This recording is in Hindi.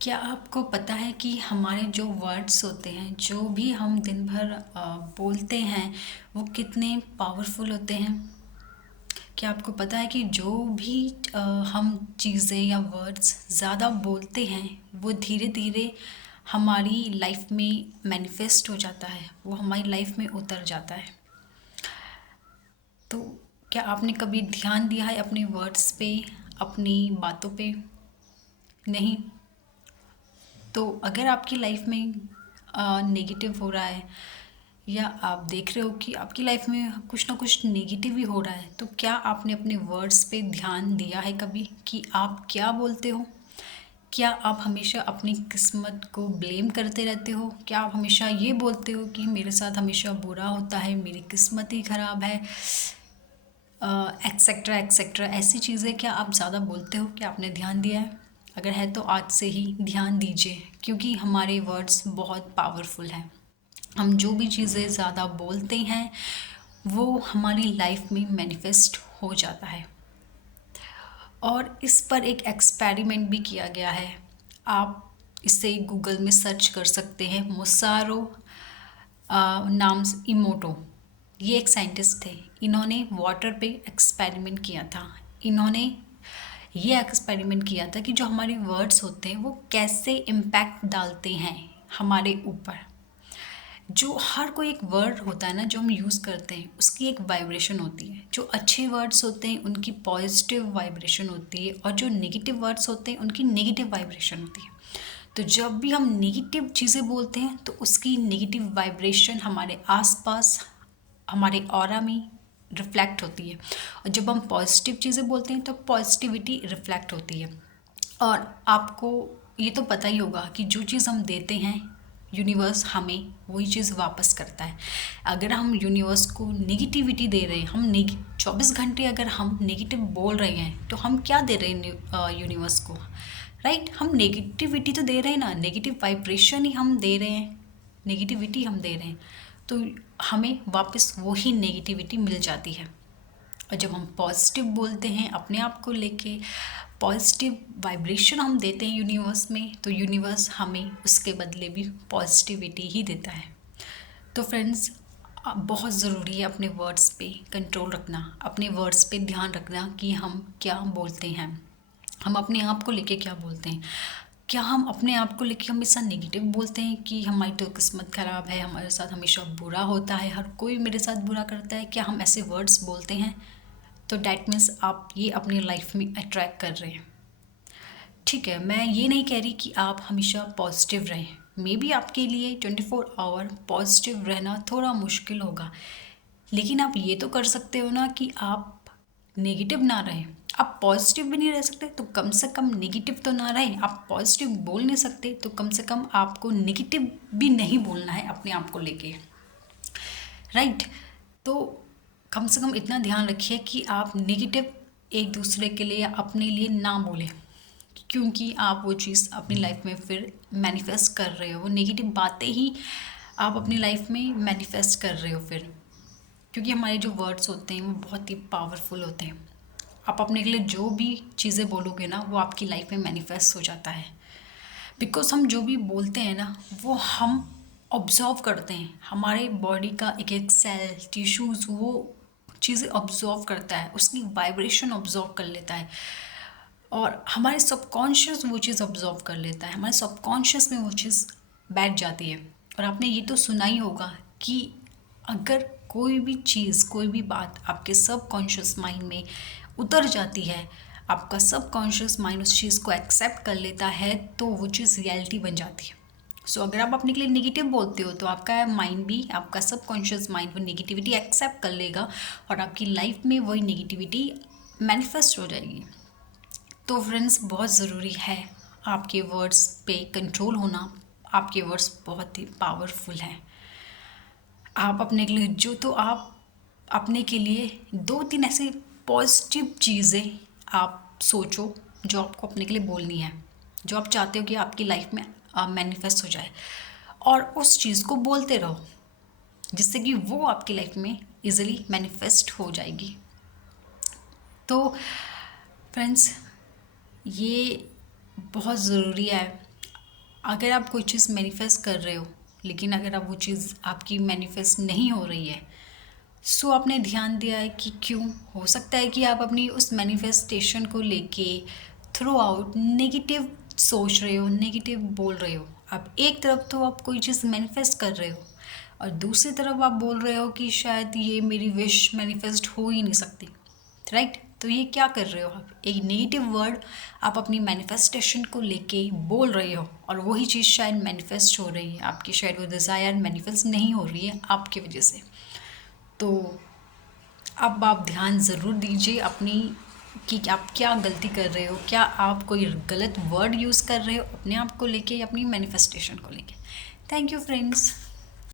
क्या आपको पता है कि हमारे जो वर्ड्स होते हैं, जो भी हम दिन भर बोलते हैं, वो कितने पावरफुल होते हैं? क्या आपको पता है कि जो भी अ, हम चीज़ें या वर्ड्स ज़्यादा बोलते हैं, वो धीरे धीरे हमारी लाइफ में मैनिफेस्ट हो जाता है, वो हमारी लाइफ में उतर जाता है। तो क्या आपने कभी ध्यान दिया है अपने वर्ड्स पे, अपनी बातों पे? नहीं। तो अगर आपकी लाइफ में नेगेटिव हो रहा है, या आप देख रहे हो कि आपकी लाइफ में कुछ ना कुछ नेगेटिव ही हो रहा है, तो क्या आपने अपने वर्ड्स पे ध्यान दिया है कभी कि आप क्या बोलते हो? क्या आप हमेशा अपनी किस्मत को ब्लेम करते रहते हो? क्या आप हमेशा ये बोलते हो कि मेरे साथ हमेशा बुरा होता है, मेरी किस्मत ही ख़राब है, एक्सेट्रा एक्सेट्रा? ऐसी चीज़ें क्या आप ज़्यादा बोलते हो? क्या आपने ध्यान दिया है? अगर है तो आज से ही ध्यान दीजिए, क्योंकि हमारे वर्ड्स बहुत पावरफुल हैं। हम जो भी चीज़ें ज़्यादा बोलते हैं, वो हमारी लाइफ में मैनिफेस्ट हो जाता है। और इस पर एक एक्सपेरिमेंट भी किया गया है। आप इसे गूगल में सर्च कर सकते हैं। मुसारो नाम इमोटो, ये एक साइंटिस्ट थे। इन्होंने वाटर पे एक्सपेरिमेंट किया था। इन्होंने ये एक्सपेरिमेंट किया था कि जो हमारे वर्ड्स होते हैं, वो कैसे इम्पैक्ट डालते हैं हमारे ऊपर। जो हर कोई एक वर्ड होता है ना, जो हम यूज़ करते हैं, उसकी एक वाइब्रेशन होती है। जो अच्छे वर्ड्स होते हैं उनकी पॉजिटिव वाइब्रेशन होती है, और जो नेगेटिव वर्ड्स होते हैं उनकी नेगेटिव वाइब्रेशन होती है। तो जब भी हम नेगेटिव चीज़ें बोलते हैं, तो उसकी नेगेटिव वाइब्रेशन हमारे आसपास, हमारे ऑरा में रिफ्लेक्ट होती है। और जब हम पॉजिटिव चीज़ें बोलते हैं, तो पॉजिटिविटी रिफ्लेक्ट होती है। और आपको ये तो पता ही होगा कि जो चीज़ हम देते हैं, यूनिवर्स हमें वही चीज़ वापस करता है। अगर हम यूनिवर्स को नेगेटिविटी दे रहे हैं, हम 24 घंटे अगर हम नेगेटिव बोल रहे हैं, तो हम क्या दे रहे हैं यूनिवर्स को? राइट, हम नेगेटिविटी तो दे रहे हैं ना, नेगेटिव वाइब्रेशन ही हम दे रहे हैं, नेगेटिविटी हम दे रहे हैं। तो हमें वापस वही नेगेटिविटी मिल जाती है। और जब हम पॉजिटिव बोलते हैं अपने आप को लेके, पॉजिटिव वाइब्रेशन हम देते हैं यूनिवर्स में, तो यूनिवर्स हमें उसके बदले भी पॉजिटिविटी ही देता है। तो फ्रेंड्स, बहुत ज़रूरी है अपने वर्ड्स पे कंट्रोल रखना, अपने वर्ड्स पे ध्यान रखना कि हम क्या बोलते हैं, हम अपने आप को लेके क्या बोलते हैं। क्या हम अपने आप को लेके हमेशा नेगेटिव बोलते हैं कि हमारी तो किस्मत ख़राब है, हमारे साथ हमेशा बुरा होता है, हर कोई मेरे साथ बुरा करता है? क्या हम ऐसे वर्ड्स बोलते हैं? तो डैट मीन्स आप ये अपनी लाइफ में अट्रैक्ट कर रहे हैं। ठीक है, मैं ये नहीं कह रही कि आप हमेशा पॉजिटिव रहें। मे बी आपके लिए 24 आवर पॉजिटिव रहना थोड़ा मुश्किल होगा, लेकिन आप ये तो कर सकते हो ना कि आप नेगेटिव ना रहें। आप पॉजिटिव भी नहीं रह सकते, तो कम से कम नेगेटिव तो ना रहें। आप पॉजिटिव बोल नहीं सकते, तो कम से कम आपको नेगेटिव भी नहीं बोलना है अपने आप को लेके। राइट। तो कम से कम इतना ध्यान रखिए कि आप नेगेटिव एक दूसरे के लिए या अपने लिए ना बोलें, क्योंकि आप वो चीज़ अपनी लाइफ में फिर मैनिफेस्ट कर रहे हो। वो नेगेटिव बातें ही आप अपनी लाइफ में मैनिफेस्ट कर रहे हो फिर, क्योंकि हमारे जो वर्ड्स होते हैं वो बहुत ही पावरफुल होते हैं। आप अपने के लिए जो भी चीज़ें बोलोगे ना, वो आपकी लाइफ में मैनिफेस्ट हो जाता है। बिकॉज हम जो भी बोलते हैं ना, वो हम ऑब्जर्व करते हैं। हमारे बॉडी का एक एक सेल, टिश्यूज़, वो चीज़ें ऑब्जर्व करता है, उसकी वाइब्रेशन ऑब्जर्व कर लेता है, और हमारे सबकॉन्शियस वो चीज़ ऑब्जर्व कर लेता है, हमारे सबकॉन्शियस में वो चीज़ बैठ जाती है। और आपने ये तो सुना ही होगा कि अगर कोई भी चीज़, कोई भी बात आपके सबकॉन्शियस माइंड में उतर जाती है, आपका सबकॉन्शियस माइंड उस चीज़ को एक्सेप्ट कर लेता है, तो वो चीज़ रियलिटी बन जाती है। सो अगर आप अपने के लिए नेगेटिव बोलते हो, तो आपका माइंड भी, आपका सबकॉन्शियस माइंड वो नेगेटिविटी एक्सेप्ट कर लेगा, और आपकी लाइफ में वही नेगेटिविटी मैनिफेस्ट हो जाएगी। तो फ्रेंड्स, बहुत ज़रूरी है आपके वर्ड्स पे कंट्रोल होना। आपके वर्ड्स बहुत ही पावरफुल हैं। आप अपने के लिए तो आप अपने के लिए 2-3 ऐसे पॉजिटिव चीज़ें आप सोचो, जो आपको अपने के लिए बोलनी है, जो आप चाहते हो कि आपकी लाइफ में मैनिफेस्ट हो जाए, और उस चीज़ को बोलते रहो, जिससे कि वो आपकी लाइफ में इजीली मैनिफेस्ट हो जाएगी। तो फ्रेंड्स, ये बहुत ज़रूरी है अगर आप कोई चीज़ मैनिफेस्ट कर रहे हो लेकिन अगर आप वो चीज़ आपकी मैनिफेस्ट नहीं हो रही है, सो आपने ध्यान दिया है कि क्यों। हो सकता है कि आप अपनी उस मैनिफेस्टेशन को लेके थ्रू आउट नेगेटिव सोच रहे हो, नेगेटिव बोल रहे हो। आप एक तरफ तो आप कोई चीज़ मैनिफेस्ट कर रहे हो और दूसरी तरफ आप बोल रहे हो कि शायद ये मेरी विश मैनिफेस्ट हो ही नहीं सकती, राइट। तो ये क्या कर रहे हो आप, एक नेगेटिव वर्ड आप अपनी मैनिफेस्टेशन को लेके बोल रहे हो और वही चीज़ शायद मैनिफेस्ट हो रही है आपकी, शायद वो डिज़ायर मैनिफेस्ट नहीं हो रही है आपकी वजह से। तो अब आप ध्यान ज़रूर दीजिए अपनी कि आप क्या गलती कर रहे हो, क्या आप कोई गलत वर्ड यूज़ कर रहे हो अपने आप को लेके या अपनी मैनिफेस्टेशन को लेके। Thank you friends.